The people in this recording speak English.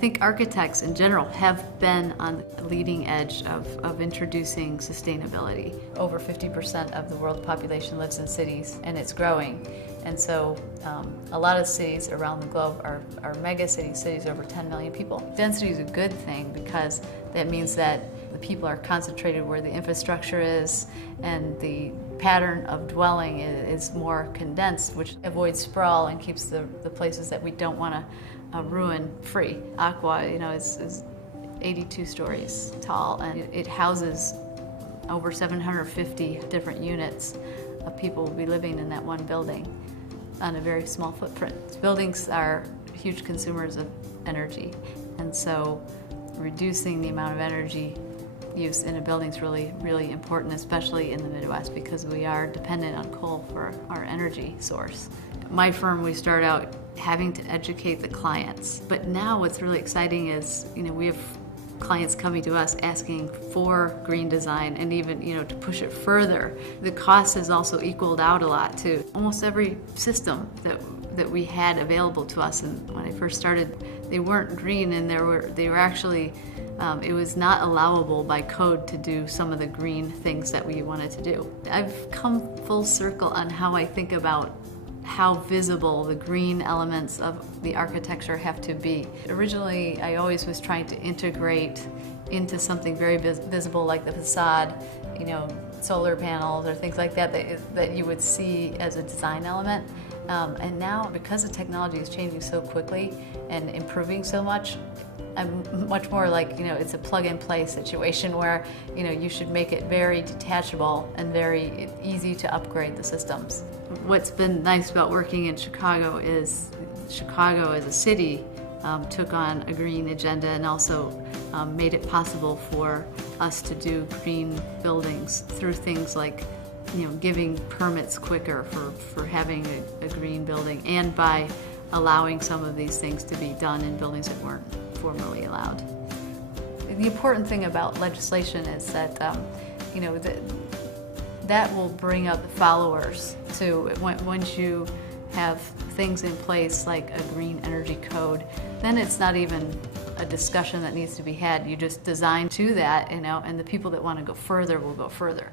think architects in general have been on the leading edge of introducing sustainability. Over 50% of the world population lives in cities, and it's growing. And so a lot of cities around the globe are mega cities, cities over 10 million people. Density is a good thing because that means that the people are concentrated where the infrastructure is, and the pattern of dwelling is more condensed, which avoids sprawl and keeps the places that we don't want to ruin free. Aqua, is 82 stories tall, and it houses over 750 different units of people will be living in that one building on a very small footprint. Buildings are huge consumers of energy, and so reducing the amount of energy use in a building is really, really important, especially in the Midwest, because we are dependent on coal for our energy source. My firm, we start out having to educate the clients, but now what's really exciting is, we have clients coming to us asking for green design, and even, to push it further. The cost has also equaled out a lot too. Almost every system that we had available to us, and when I first started, they weren't green, and they were actually it was not allowable by code to do some of the green things that we wanted to do. I've come full circle on how I think about how visible the green elements of the architecture have to be. Originally, I always was trying to integrate into something very visible, like the facade, solar panels or things like that you would see as a design element. And now, because the technology is changing so quickly and improving so much, I'm much more like, it's a plug-and-play situation where, you should make it very detachable and very easy to upgrade the systems. What's been nice about working in Chicago is Chicago as a city took on a green agenda, and also made it possible for us to do green buildings through things like giving permits quicker for having a green building, and by allowing some of these things to be done in buildings that weren't formerly allowed. The important thing about legislation is that that will bring out the followers to once you have things in place like a green energy code, then it's not even a discussion that needs to be had. You just design to that, and the people that want to go further will go further.